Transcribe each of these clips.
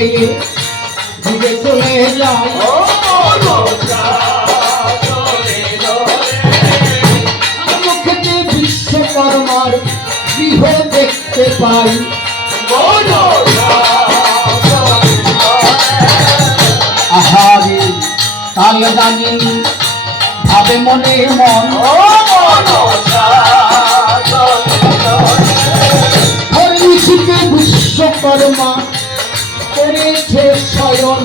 পেয়ে ঘুরে চলে যায়। মুখেতে বিশ্বকর্মার গৃহ দেখতে পাই। আহারে কালদাগিনী ভাবে মনে মন, হরিষিকে বিশ্বকর্মা করেছে শয়ন।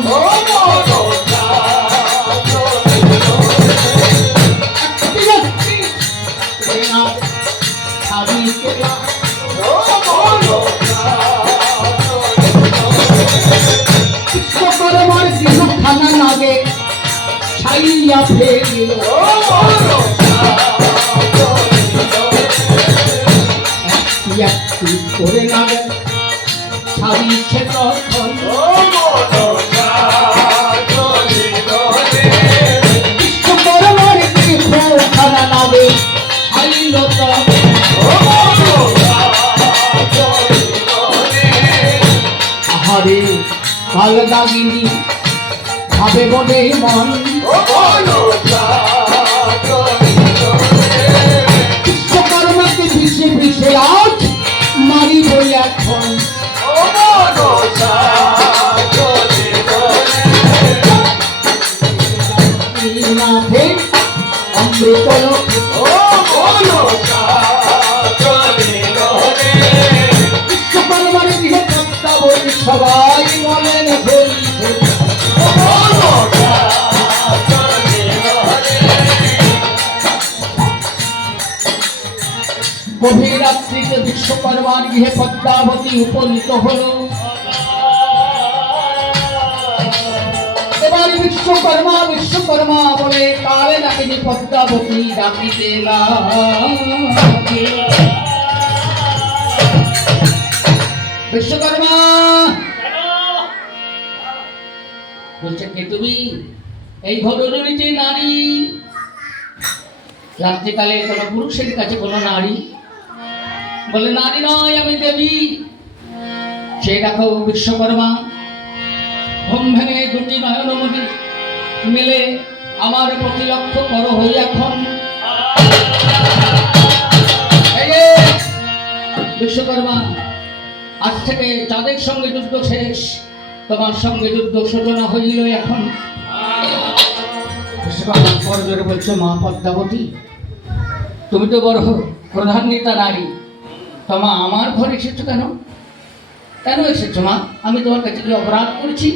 বিশ্বকর্মার গৃহখানা নাগে ছাইয়া ফেলিল। করে নাগে ছাড়িছে তখন বিশ্বকর্মার গৃহখানা নাগে ছাইল তখন। আহারে কালদাগিনী ভাবে বলে মন, বিশ্বকর্মাকে ভিসে ভিসে আজ মারিব এখন। অমৃত বিশ্বকর্মার গৃহে কথা বলি সবাই বলেন বলছে। গভীর রাত্রিতে বিশ্বকর্মার গৃহে পদ্মাবতী উপনীত হল। এবার বিশ্বকর্মা বিশ্বকর্মা বলে কালে নাকি পদ্মাবতী ডাকিতে বিশ্বকর্মা বলছে, কে তুমি? এই ভদ্রনীতি নারী। রাত্রিকালে কোন পুরুষের কাছে কোন নারী বলে, নারী নয়, আমি দেবী। সে দেখো বিশ্বকর্মা ঘুম ভেঙে দুটি নয়নমণি মেলে আমার প্রতি লক্ষ্য করো হই এখন। বিশ্বকর্মা, আজ থেকে যাদের সঙ্গে যুদ্ধ শেষ, তোমার সঙ্গে যুদ্ধ সূচনা হইল এখন। বিশ্বকর্মা পরজোরে বলছে, মা পদ্মাবতী, তুমি তো বড় প্রধান্বিতা নারী, তোমা আমার ঘরে এসেছো কেন? কেন এসেছো মা? আমি তোমার কাছে কি অপরাধ করেছি?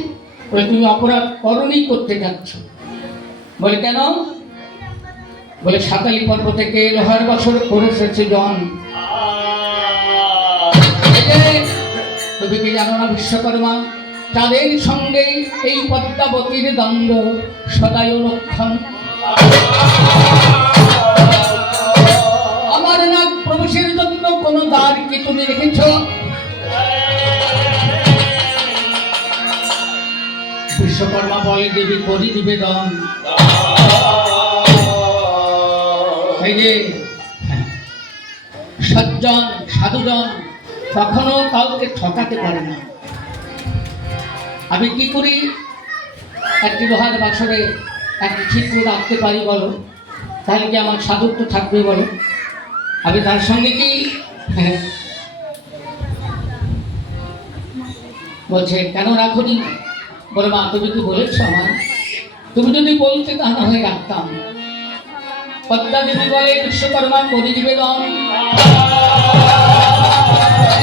বলে, তুমি অপরাধ করনি করতে যাচ্ছ। বলে, কেন? বলে, সাতালি পর্ব থেকে লোহার বছর করে এসেছে জন। তুমি কি জানো না বিশ্বকর্মা, তাদের সঙ্গে এই পদ্মাবতীর দ্বন্দ্ব সদায় লক্ষণ। আমার নাক প্রবেশের জন্য কোন দ্বার কি তুমি রেখেছ? বিশ্বকর্মা বলে, দেবী করি নিবেদন। এই যে সজ্জন সাধুজন কখনো কাউকে ঠকাতে পারে না। আমি কি করি? একটি লোহার বাসরে একটি ছিদ্র রাখতে পারি বলো, তাহলে কি আমার সাধুত্ব থাকবে বলো? আমি তার সঙ্গে কি বলছে, কেন রাখুনি? বলে, মা তুমি কি বলেছ আমার? তুমি যদি বলতে তা না হয়ে রাখতাম। পদ্মা দেবী বলে, বিশ্বকর্মা করি নিবেদন।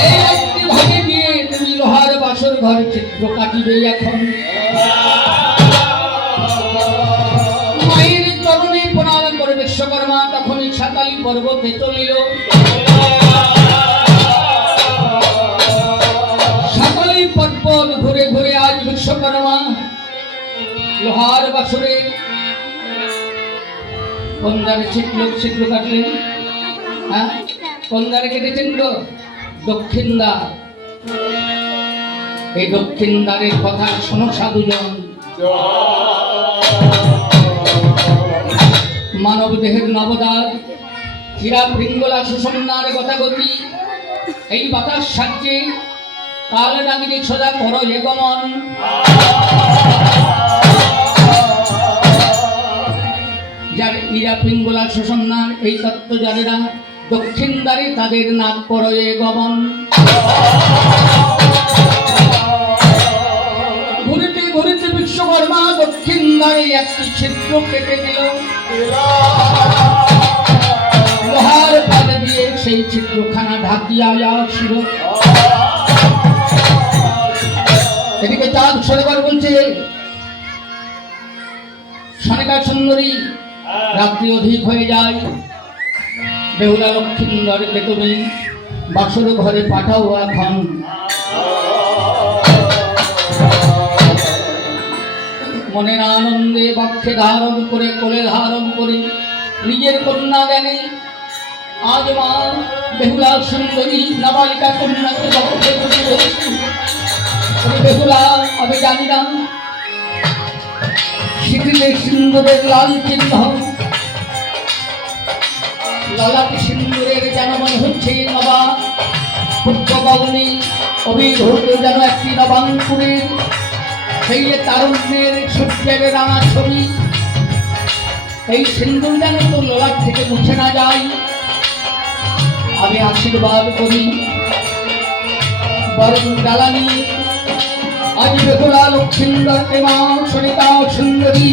এই একটি ভাগে গিয়ে তুমি লোহার বাসর ঘরে চিত্র কাটিবে এখন। মায়ের চরণে প্রণাম করে বিশ্বকর্মা তখনই সাতালি পর্বতে চলিল। সাতালি পর্বত ঘুরে ঘুরে আজ বিশ্বকর্মা লোহার বাসরে কোন দ্বারে ছিদ্র কাটলেন? হ্যাঁ, কোন দ্বারে কেটেছেন গো? দক্ষিণ দ্বার। এই দক্ষিণ দ্বারের কথা শোনো সাধুজন। মানব দেহের নবদার হীরা পিঙ্গলা সুষন্নার গতাগতি এই বাতাস সাহায্যে কাল নাগিনী সদা করো হে গমন। যার ইরা পিঙ্গলা সুসন্নার এই তত্ত্ব জানেরা দক্ষিণ দ্বারে তাদের নাক করো এ গমন। ঘুরিতে ঘুরিতে বিশ্বকর্মা দক্ষিণ দ্বারে একটি ছিদ্র কেটে দিল, লোহার পালে দিয়ে সেই ছিদ্রখানা ঢাকিয়া আসিল। এদিকে চাঁদ সরেবার বলছে, সনেকা সুন্দরী রাত্রি অধিক হয়ে যায়, বেহুলা লক্ষ্মীন্দরকে তুমি বাসর ঘরে পাঠাও এখন। মনের আনন্দে বক্ষে ধারণ করে কোলে ধারণ করে নিজের কন্যা জ্ঞানে আজ মা বেহুলা সুন্দরী নাবালিকা কন্যাকে বক্ষে তুলে ধরেছি। বেহুলা আমি জানি না শিখিলে সিন্দুরের লাল চিহ্ন, ললাটে সিন্দুরের যেন মনে হচ্ছে নবা পুত্র গগনে অবিধূত যেন একটি নবাঙ্কুরের সেই যে তারুণ্যের সূর্যের রাঙা ছবি। এই সিন্দুর যেন তো ললাট থেকে মুছে না যায়। আমি আশীর্বাদ করি বরং জ্বালানি আজ বেহুলা লক্ষ্মীন্দরকে মা সরিতা সুন্দরী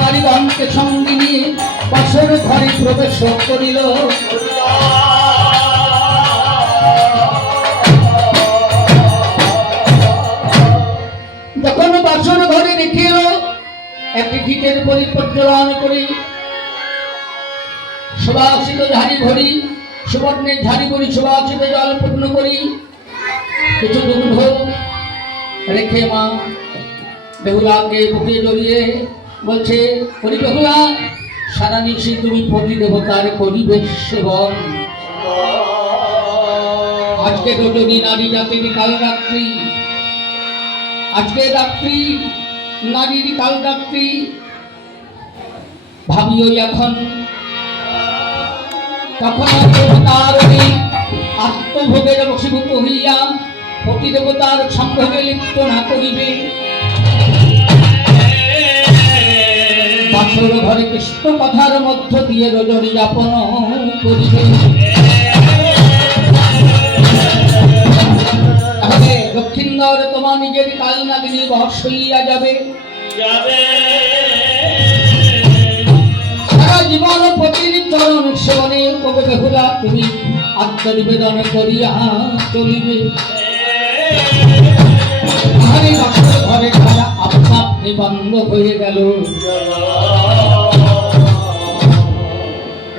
নারীগণকে সঙ্গে নিয়ে বাসর ঘরে প্রবেশ করিল। যখন বাসর ঘরে রেখে এলো একটি ঘিটের পরিপর্যলন করে সুবাসিত ঝাড়ি ভরি সুবর্ণের ঝাড়ি ভরি সুবাসিত জল পূর্ণ করি কিছু দুগ্ধ রেখে মা বেহুলাকে বুকে জড়িয়ে বলছে, করি বেহুলা সারা নিশি তুমি পতি দেবতার করিবে সেবন। আজকে রজনী নারী জাতির কাল রাত্রি, আজকে রাত্রি নারীর কাল রাত্রি ভাবিও এখন তখন দেবতার আত্মভোগের বশীভূত হইয়া পতি দেবতার সম্ভোগে লিপ্ত না করিবে। বাসর ঘরে কৃষ্ণ কথার মধ্য দিয়ে রজনী যাপন করিবে। তাহলে দক্ষিণদ্বার তোমার নিজের কাল নাগিনী বশ হইয়া যাবে। সারা জীবন পতির চরণ সেবনে কবে বেহুলা তুমি আত্মনিবেদন করিয়া চলিবে। ঘরে খারা আপনা আপনি বন্ধ হয়ে গেল।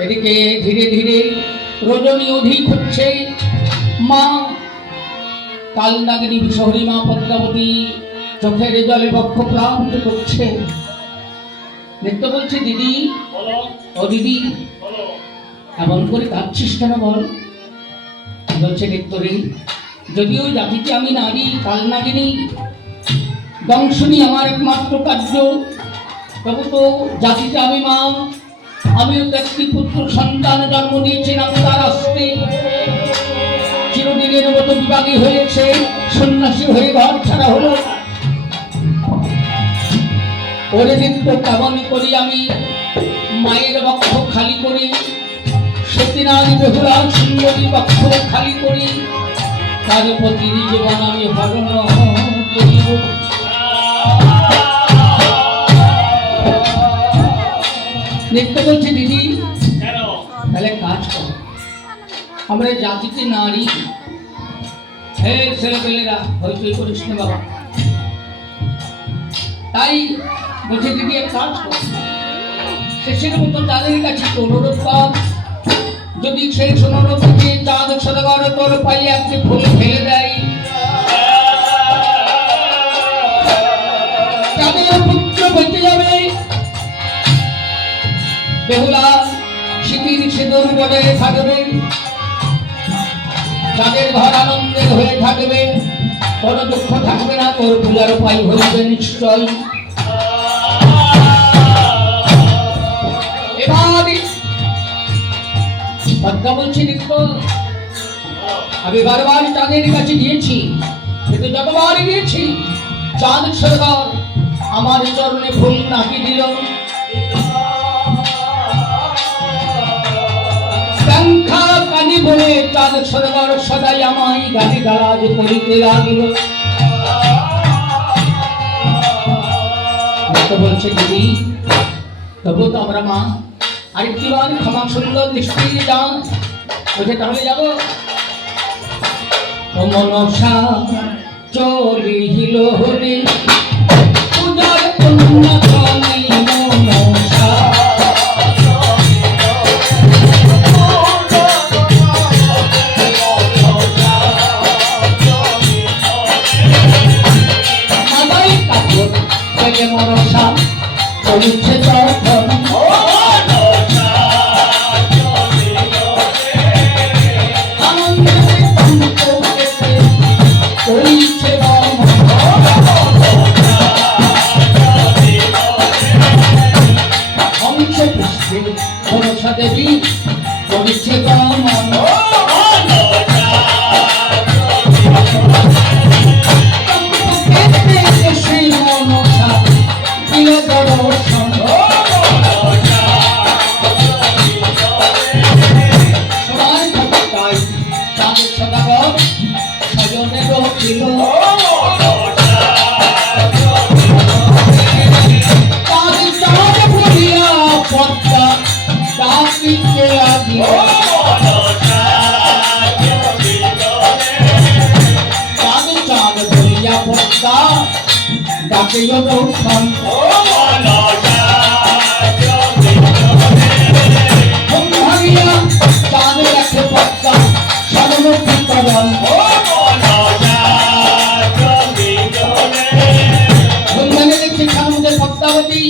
এদিকে ধীরে ধীরে রজনী অধিক হচ্ছে। মা কাল নাগিনী বিশহরী মা পদ্মাবতী চোখের জলে বক্ষ প্রান্ত করছে। নিত্য বলছে, দিদি ও দিদি এমন করে কাঁদছিস কেন বল? বলছে, নিত্যরে যদিও জাতিতে আমি নারী কাল নাগিনী দংশনী আমার একমাত্র কার্য, তবু তো জাতিতে আমি মা। আমিও তো একটি পুত্র সন্তান জন্ম দিয়েছিলাম, তার হস্তে চিরদিনের মতো বিভাগী হয়েছে, সন্ন্যাসী হয়ে ঘর ছাড়া হলো। ওরে নিত্য কেমন করি আমি মায়ের বক্ষ খালি করি, সতীনারী বেহুলা সুন্দরী বক্ষ খালি করি, তার প্রতি জীবন আমি হরণ করিব। নিত্য বলছে, দিদি তাহলে কাজ কর, আমরা জাতিতে নারী, হে ছেলেপেলেরা হইচই করিস না বাবা। তাই বলছে, দিদি এক কাজ কর, শেষের মতো তাদের কাছে অনুরোধ কর, যদি সেই সোনারূপকে চাঁদ সদাগর তোর পাইয়ে একটি ফুল ফেলে দেয়, তাদের পুত্র বেঁচে যাবে। বেহুলা শিকির সিঁদুর বলে থাকবে, তাদের ঘর আনন্দের হয়ে থাকবে, কোনো দুঃখ থাকবে না, তোর পূজার উপায় হইবে নিশ্চয়। এবার পদ্মা বলছি, নিত্য আমি বারবার তাদের কাছে গিয়েছি, আমি তো যতবার গিয়েছি চাঁদ সরকার আমার চরণে ফুল নাকি দিল, সংখ্যা কানি বলে চাঁদ সরকার সদাই আমায় গালি গালাজ করিতে লাগিল। বলছে দিদি তবু তো আমরা মা আরেকটিবার ক্ষমা সুন্দর দৃষ্টি যান। বলছে তাহলে যাবো। ও মনসা চলিল হরি পূজার উন্নতনী মনসা মাদাই কাপড় থেকে মনসা চলছে তখন মনসা দেবী করিছে গমন সেই মনসা দিল দর্শন। সবাই ভক্তায় চাঁদের সদাগর স্বজনের ছিল পদ্মা ডাকিতে লাগিল। চাঁদ চাঁদ বলিয়া পদ্মা ডাকিল তখন ভাবিয়া চাঁদ রাখে পদ্মা সর্বমুখী করণ। সন্ধানে দেখছি সমুদ্রের পদ্মাবতী।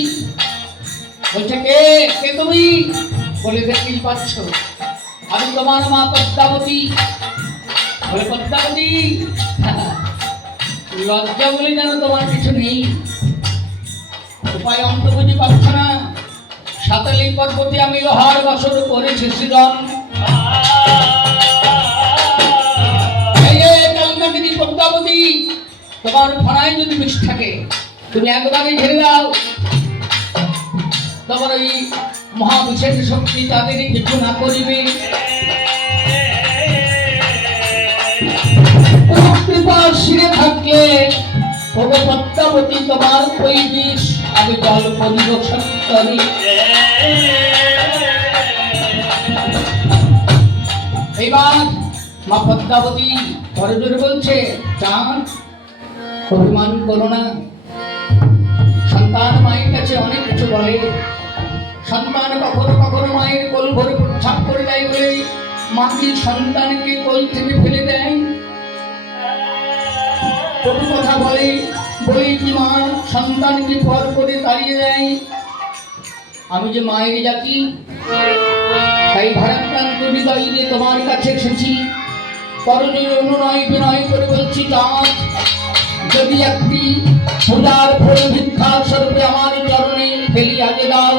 বলছে কে কে তুমি? বলে দেখতেই পাচ্ছ আমি তোমার মা পদ্মাবতী। বলে পদ্মাবতী লজ্জা বলে যেন তোমার কিছু নেই, উপায় অন্ত বুঝি পাচ্ছ না। সাতালি পর্বতে আমি লোহার বাসর করেছি সৃজন। পদ্মাবতী তোমার ফনায় যদি বিষ থাকে তুমি একবারে ঝেড়ে দাও, তোমার ওই মহাবিশেষ শক্তি তাদের কিছু না করিবে। কৃপা শিরে থাকলে ওগো পদ্মাবতী তোমার ওই বিষ আমি জল পরিবেশন করি। এবার মা পদ্মাবতী বড় জোরে বলছে চাঁদ অভিমান করো না। সন্তান মায়ের কাছে অনেক কিছু বলে, সন্তান কখনো কখনো মায়ের কোল ভরে প্রচ্ছাপ করে দেয় বলে মা কি সন্তানকে কোল থেকে ফেলে দেয়? কত কথা বলে বলে কি মা সন্তানকে পর করে তাড়িয়ে দেয়? আমি যে মায়ের জাতি, তাই ভারাক্রান্ত হৃদয় দিয়ে তোমার কাছে এসেছি। করণীয় অনুনয় বিনয় করে বলছি চাঁদ যদি একটি পূজার ফল ভিক্ষা স্বরূপে আমার চরণে ফেলিয়া যে দাও,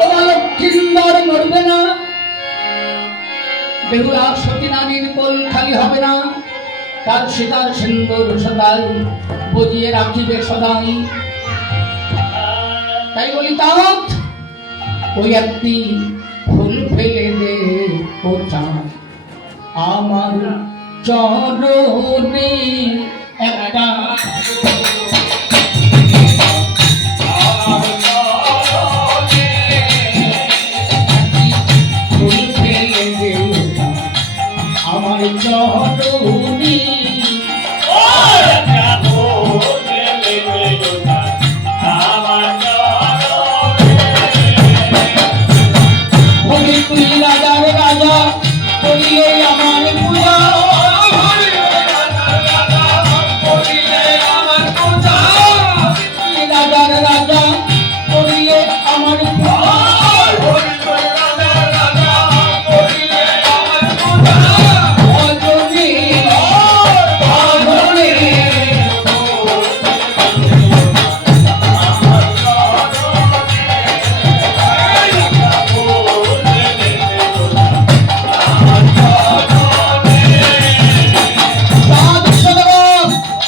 তোমার লক্ষ্মীন্দর মরবে না, বেহুলা সতী নারীর কোল খালি হবে না, তার সীতার সিন্দুর সদাই বজিয়ে রাখিবে সদাই। তাই বলি চাঁদ ওই একটি ফুল ফেলে দে ও চাঁদ আমার চরণে একটা